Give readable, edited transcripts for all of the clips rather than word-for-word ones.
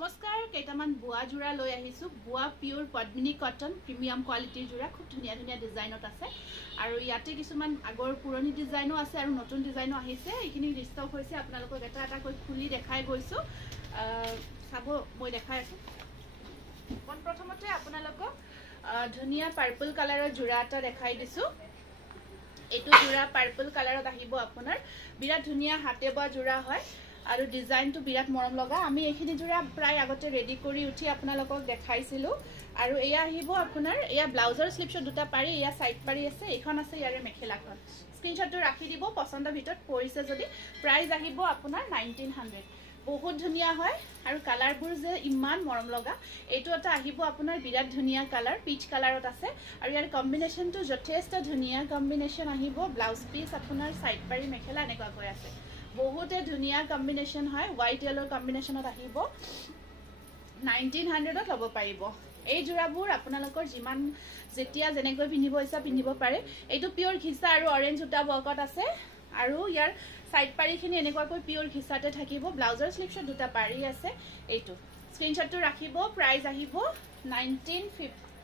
নমস্কাৰ কেইটামান বুয়া জোৰা লৈ আহিছো বুয়া পিওৰ পদ্মিনী কটন প্ৰিমিয়াম কোৱালিটিৰ জোৰা খুব ধুনিয়া ধুনিয়া ডিজাইনত আছে আৰু ইয়াতে কিছুমান আগৰ পুৰণি ডিজাইনো আছে আৰু নতুন ডিজাইনো আহিছে এইখিনি ৰিষ্টক হৈছে আপোনালোকক এটা এটা কৈ খুলি দেখাই গৈছো চাব মই দেখাই আছো প্ৰথমতে আপোনালোকক ধুনিয়া পাৰ্পল কালাৰৰ জোৰা এটা দেখাই দিছো এটো জোৰা পাৰ্পল কালাৰত আহিব আপোনাৰ বিৰাট ধুনিয়া হাতে বোৱা জোৰা হয় আৰু ডিজাইনটো বিৰাট মৰম লগা আমি এইখিনি জোৰা প্ৰায় আগতে ৰেডি কৰি উঠি আপোনালোকক দেখাইছিলো আৰু এয়া আহিব আপোনাৰ এয়া ব্লাউজৰ স্লিপছত দুটা পাৰি এয়া সাইড পাৰি আছে এইখন আছে ইয়াৰে মেখেলাখন স্ক্ৰিনশ্বটটো ৰাখি দিব পছন্দৰ ভিতৰত পৰিছে যদি প্ৰাইস আহিব আপোনাৰ 1900 বহুত ধুনিয়া হয় আৰু কালাৰবোৰ যে ইমান মৰম লগা এইটো এটা আহিব আপোনাৰ বিৰাট ধুনিয়া কালাৰ পিচ কালাৰত আছে আৰু ইয়াৰ কম্বিনেশনটো যথেষ্ট ধুনিয়া কম্বিনেশন আহিব ব্লাউজ পিস আপোনাৰ সাইড পাৰি মেখেলা এনেকুৱা কৈ আছে বহুতে ধুনিয়া কম্বিনেশন হয় হোয়াইট येलो কম্বিনেশনত আহিব 1900 ত লব পাৰিব এই জোৰাবোৰ আপোনালোকৰ জিমান যেতিয়া জেনেকৈ পিন্ধিব ইচ্ছা পিন্ধিব পাৰে এইটো পিওৰ ঘিসা আৰু অৰেঞ্জ উটা বকত আছে আৰু ইয়াৰ সাইড পাৰিখিনি এনেকুৱাকৈ পিওৰ ঘিসাতে থাকিব ব্লাউজৰ স্লিপছত দুটা পাৰি আছে এইটো স্ক্ৰিনশ্বটটো ৰাখিব প্ৰাইস আহিব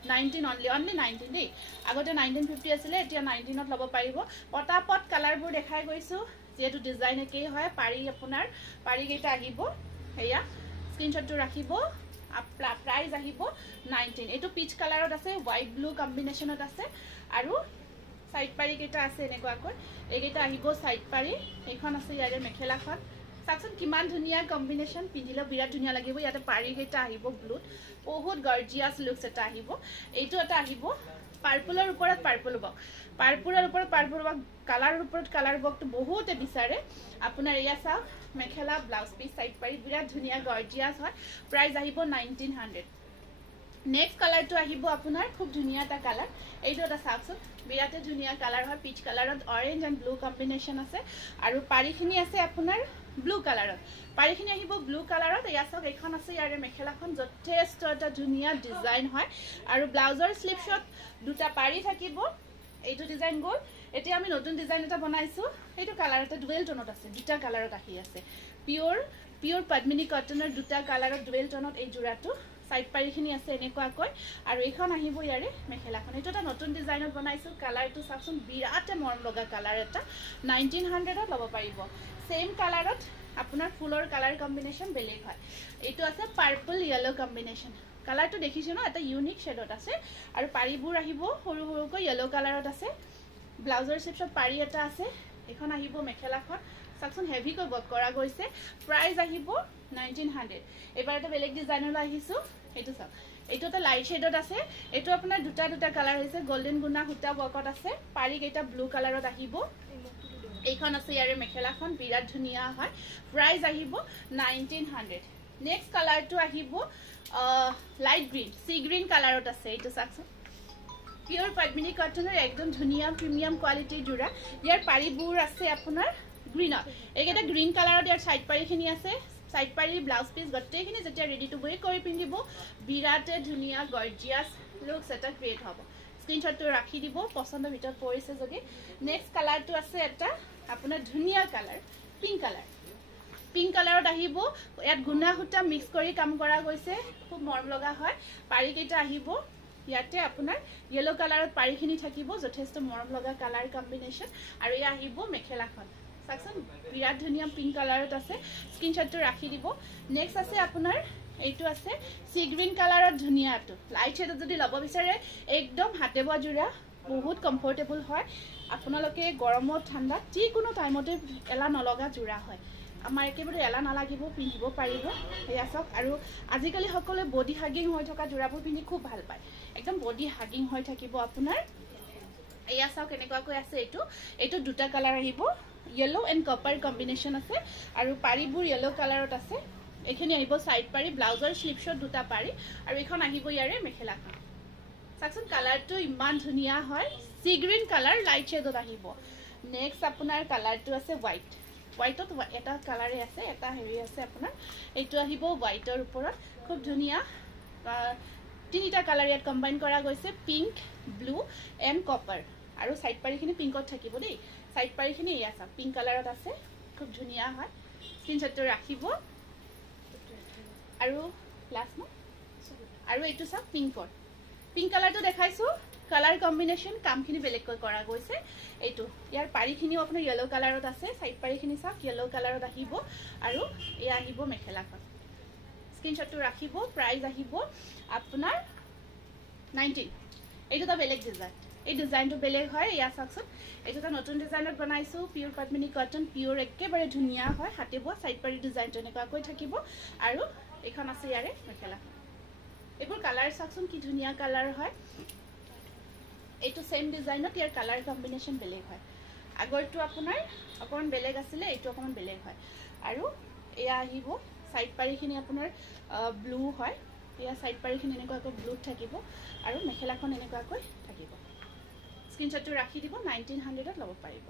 19 only 19 দেই আগতে 1950 আছিল এতিয়া 19 ত লব পাৰিব পটাপট কালাৰবোৰ দেখাই গৈছো যেটো ডিজাইন একেই হয় পাৰি আপোনাৰ পাৰি কেইটা আহিব হেয়া স্ক্ৰিনশ্বটটো ৰাখিব প্ৰাইস আহিব 19 এটো পিচ কালাৰত আছে হোৱাইট ব্লু কম্বিনেশনত আছে আৰু সাইড পাৰি কেইটা আছে এনেকুৱাকৈ এইকেইটা আহিব সাইড পাৰি এইখন আছে ইয়াৰে মেখেলাখন সাকচোন কিমান ধুনিয়া কম্বিনেশন পিন্ধিলে বিৰাট ধুনিয়া লাগিব ইয়াতে পাৰি কেইটা আহিব ব্লুত বহুত গৰ্জিয়াস লুকস এটা আহিব এইটো এটা আহিব পাৰ্পলৰ ওপৰত পাৰ্পল বক পাৰ্পলৰ ওপৰত পাৰ্পল বক কালাৰৰ ওপৰত কালাৰ বকটো বহুতে বিচাৰে আপোনাৰ এয়া চাওক মেখেলা ব্লাউজ পিস সাইড পাৰি বিৰাট ধুনিয়া গৰ্জিয়াস হয় প্ৰাইস আহিব 1900 নেক্সট কালাৰটো আহিব আপোনাৰ খুব ধুনিয়া এটা কালাৰ এইটো এটা সাকচোন বিৰাটে ধুনিয়া কালাৰ হয় পিচ কালাৰত অৰেঞ্জ এণ্ড ব্লু কম্বিনেশন আছে আৰু পাৰিখিনি আছে আপোনাৰ ব্লু কালাৰত পাৰিখিনি আহিব ব্লু কালাৰত এয়া চাওক এখন আছে ইয়াৰে মেখেলাখন যথেষ্ট এটা ধুনিয়া ডিজাইন হয় আৰু ব্লাউজৰ স্লিপছত দুটা পাৰি থাকিব এইটো ডিজাইন গল এতিয়া আমি নতুন ডিজাইন এটা বনাইছো এইটো কালাৰতে ডুৱেল টোনত আছে দুটা কালাৰত আহি আছে পিওৰ পদ্মিনী কটনৰ দুটা কালাৰত ডুৱেল টোনত এই জোৰাটো সাইড পাৰিখিনি আছে এনেকুৱাকৈ আৰু এইখন আহিব ইয়াৰে মেখেলাখন এইটো এটা নতুন ডিজাইনত বনাইছো কালাৰটো চাকচোন বিৰাটে মৰম লগা কালাৰ এটা 1900 ত লব পাৰিব সেম কালাৰত আপোনাৰ ফুলৰ কালাৰ কম্বিনেশন বেলেগ হয় এইটো আছে পাৰ্পল येलो কম্বিনেশন কালাৰটো দেখিছো ন এটা ইউনিক শেডত আছে আৰু পাৰিবোৰ আহিব সৰু সৰুকৈ येलो কালাৰত আছে ব্লাউজৰ স্লিপছত পাৰি এটা আছে এখন আহিব মেখেলাখন সাকচোন হেভি কৈ বক কৰা গৈছে প্ৰাইস আহিব 1900 এবাৰ এটা বেলেগ ডিজাইনৰ আহিছো এইটো চাওক এইটো এটা লাইট শেডত আছে এইটো আপোনাৰ দুটা কালাৰ হৈছে গোল্ডেন গুনা হুটা বকত আছে পাৰি কেইটা ব্লু কালাৰত আহিব এইখন আছে ইয়াৰে মেখেলাখন বিৰাট ধুনিয়া হয় প্ৰাইস আহিব 1900 নেক্সট কালাৰটো আহিব লাইট গ্ৰীন সি গ্ৰীন কালাৰত আছে এইটো চাকচোন পিওৰ পদ্মিনী কটনৰ একদম ধুনিয়া প্ৰিমিয়াম কোৱালিটিৰ জোৰা ইয়াৰ পাৰিবোৰ আছে আপোনাৰ গ্ৰীনত এইকেইটা গ্ৰীন কালাৰত ইয়াৰ সাইড পাৰিখিনি আছে সাইড পাৰি ব্লাউজ পিস গটেখিনি যেতিয়া ৰেডি টু ৱেৰ কৰি পিন্ধিব বিৰাটে ধুনিয়া গৰ্জিয়াস লুকস এটা ক্ৰিয়েট হ'ব স্ক্ৰিনশ্বটটো ৰাখি দিব পছন্দৰ ভিতৰত পৰিছে যদি নেক্সট কালাৰটো আছে এটা আপোনাৰ ধুনিয়া কালাৰ পিংক কালাৰত আহিব ইয়াত গুনা হুটা মিক্স কৰি কাম কৰা গৈছে খুব মৰম লগা হয় পাৰি কেইটা আহিব ইয়াতে আপোনাৰ येलो কালাৰত পাৰিখিনি থাকিব যথেষ্ট মৰম লগা কালাৰ কম্বিনেশন আৰু ইয়া আহিব মেখেলাখন সাকচোন বিৰাট ধুনিয়া পিংক কালাৰত আছে স্ক্ৰিনশ্বটটো ৰাখি দিব নেক্সট আছে আপোনাৰ এইটো আছে সি গ্ৰীন কালাৰত ধুনিয়াটো লাইট শেডত যদি লব বিচাৰে একদম হাতে বোৱা জোৰা বহুত কমফৰ্টেবল হয় আপোনালোকে গৰমত ঠাণ্ডাত যিকোনো টাইমতে এলা নলগা জোৰা হয় আমাৰ একেবাৰে এলা নালাগিব পিন্ধিব পাৰিব এয়া চাওক আৰু আজিকালি সকলে বডি হাগিং হৈ থকা জোৰাবোৰ পিন্ধি খুব ভাল পায় একদম বডি হাগিং হৈ থাকিব আপোনাৰ এয়া চাওক এনেকুৱাকৈ আছে এইটো দুটা কালাৰ আহিব येलो এণ্ড কপাৰ কম্বিনেশন আছে আৰু পাৰিবোৰ येलो কালাৰত আছে এখিনি আহিব সাইড পাৰি ব্লাউজৰ স্লিপছত দুটা পাৰি আৰু এখন আহিব ইয়াৰে মেখেলাখন সাকচোন কালাৰটো ইমান ধুনিয়া হয় সি গ্ৰীন কালাৰ লাইট শেডত আহিব নেক্সট আপোনাৰ কালাৰটো আছে হোৱাইটত এটা কালাৰে আছে এটা হেৰি আছে আপোনাৰ এইটো আহিব হোৱাইটৰ ওপৰত খুব ধুনিয়া তিনিটা কালাৰ ইয়াত কম্বাইন কৰা গৈছে পিংক ব্লু এণ্ড কপাৰ আৰু সাইড পাৰিখিনি পিংকত থাকিব দেই সাইড পাৰিখিনি এয়া চাওক পিংক কালাৰত আছে খুব ধুনিয়া হয় স্ক্ৰিনশ্বটটো ৰাখিব আৰু লাষ্ট ন আৰু এইটো চাওক পিংকৰ পিংক কালাৰটো দেখাইছো কালাৰ কম্বিনেশ্যন কামখিনি বেলেগকৈ কৰা গৈছে এইটো ইয়াৰ পাৰিখিনিও আপোনাৰ য়েলো কালাৰত আছে সাইড পাৰিখিনি চাওক য়েলো কালাৰত আহিব আৰু এয়া আহিব মেখেলাখন স্ক্ৰিনশ্বটটো ৰাখিব প্ৰাইস আহিব আপোনাৰ 19 এইটোটা বেলেগ ডিজাইন এই ডিজাইনটো বেলেগ হয় ইয়া চাওকচোন এইটোটা নতুন ডিজাইনত বনাইছো পিওৰ পাটমিনী কটন পিওৰ একেবাৰে ধুনীয়া হয় হাতে বোৱা সাইড পাৰি ডিজাইনটো এনেকুৱাকৈ থাকিব আৰু এখন আছে ইয়াৰে মেখেলাখন এইবোৰ কালাৰ চাওকচোন কি ধুনীয়া কালাৰ হয় এইটো সেম ডিজাইনত ইয়াৰ কালাৰ কম্বিনেশ্যন বেলেগ হয় আগৰটো আপোনাৰ অকমান বেলেগ আছিল এইটো অকমান বেলেগ হয় আৰু এয়া আহিব সাইড পাৰিখিনি আপোনাৰ ব্লু হয় এয়া সাইড পাৰিখিনি এনেকুৱাকৈ ব্লু থাকিব আৰু মেখেলাখন এনেকুৱাকৈ থাকিব স্ক্ৰিনশ্বটটো ৰাখি দিব 1900ত ল'ব পাৰিব